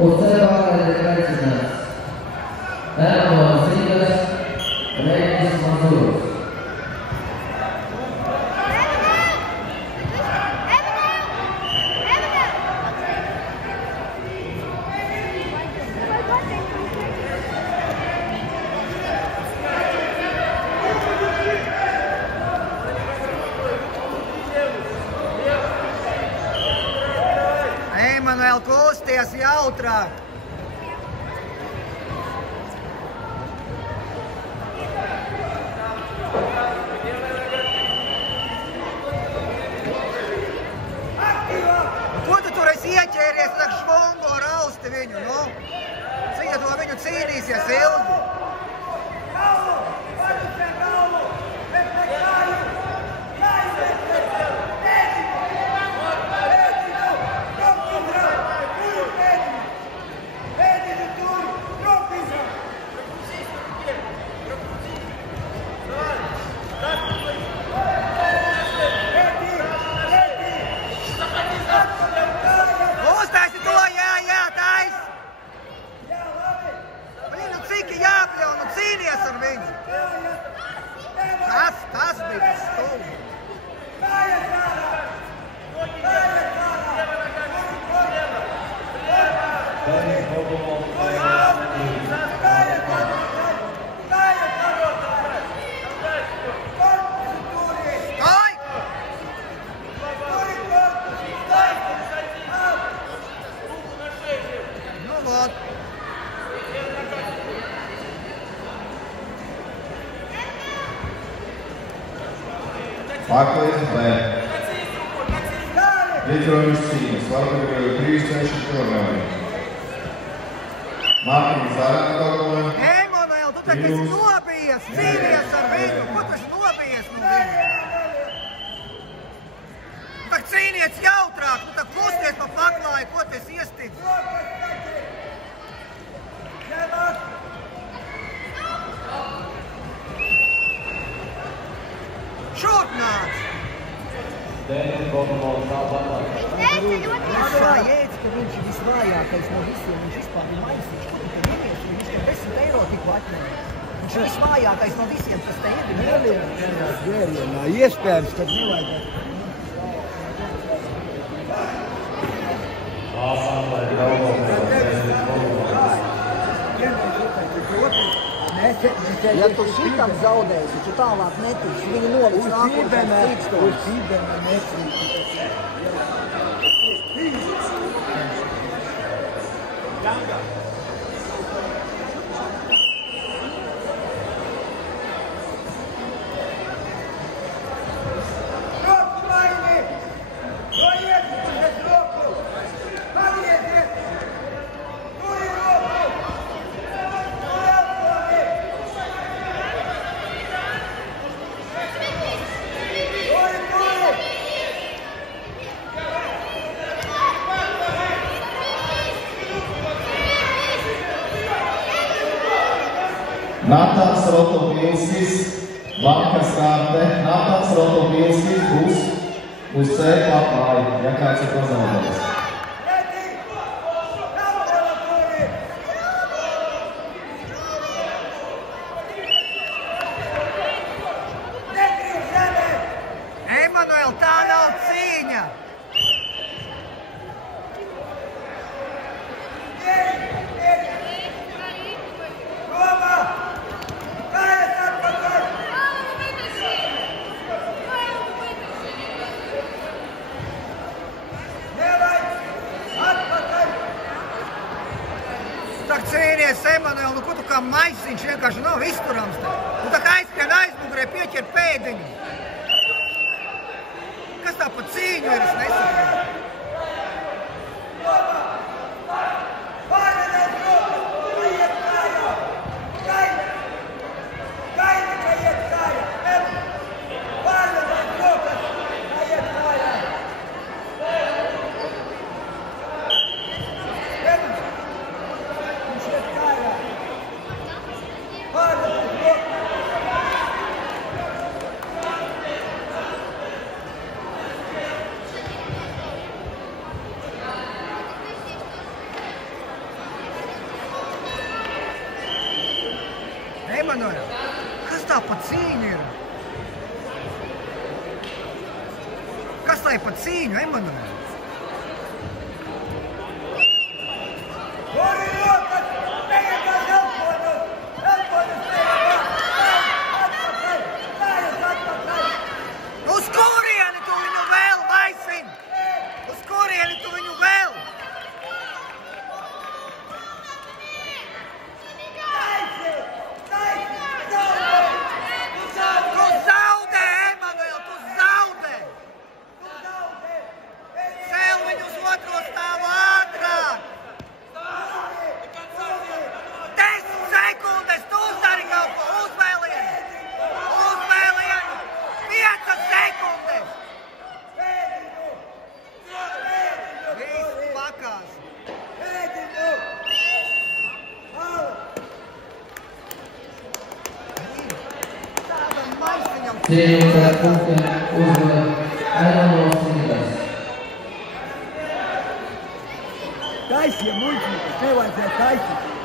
Uzceļ vārdā Elmo Zīles, Reģis Mazūrs. Emanuel, kusties jautrāk! Ko tu tur esi ieķēries, tak švongo rausti viņu, nu? Cik to viņu cīnīsies ilgi? Tas bija stulbi. Pārklājums B. Līdzrojumus cīņas. Varbūt 3-6 km. Mārtiņš Zārāna kalpoja. Emanuel, tu tagad esi nobijies, cīnījies ar viņu. Ko tu esi nobijies no viņu? Tu tak cīnījies jautrāk, tu tak kusties pa paklāju, ko tu esi iestīdz. Šūt nāc! Šā jēdz, ka viņš ir visvājākais no visiem, viņš vispār ir maisiņš, ko tu te ņemies, un viņš te 10 eiro tikko atņem. Viņš ir visvājākais no visiem, kas te ir. Neliekajā dzērienā, iespējams, kad nevajag. Ja tu šitam zaudēsi, tu tālāk netiksi, viņi noliks nākošais cīkstošs. Uz Ibena netiksi. Natāns Rotobilskis, Bankas kārte. Natāns Rotobilskis būs uz ceļa paklāja, ja kāds ir pazaudējis. Emanuel, tā nav cīņa! Tak cīnies, Emanuel, nu ko tu kā maisiņš vienkārši nav izturams te? Tu tā kā aizskrien aizmugurē, pieķer pēdiņu. Kas tā pa cīņu ir, es nesaprotu? Emanuel, kas tā pa cīņu ir? Kas tā ir pa cīņu, Emanuel? Uz kurieni tu viņu vēl, Vaisin? Uz kurieni tu viņu vēl? Tu zaudē, Emanuel, tu zaudē! Cēl viņu uz otro stāvu ātrāk! 10 sekundes, tu uzdari kaut ko, uzvēlieni! Uzvēlieni! 5 sekundes! Viss pakās! Tāda maisiņam! Cīņas ar punktiem uzvar Aironovs Sīgas. Taisīja muļķītes, nevajadzēja taisīt.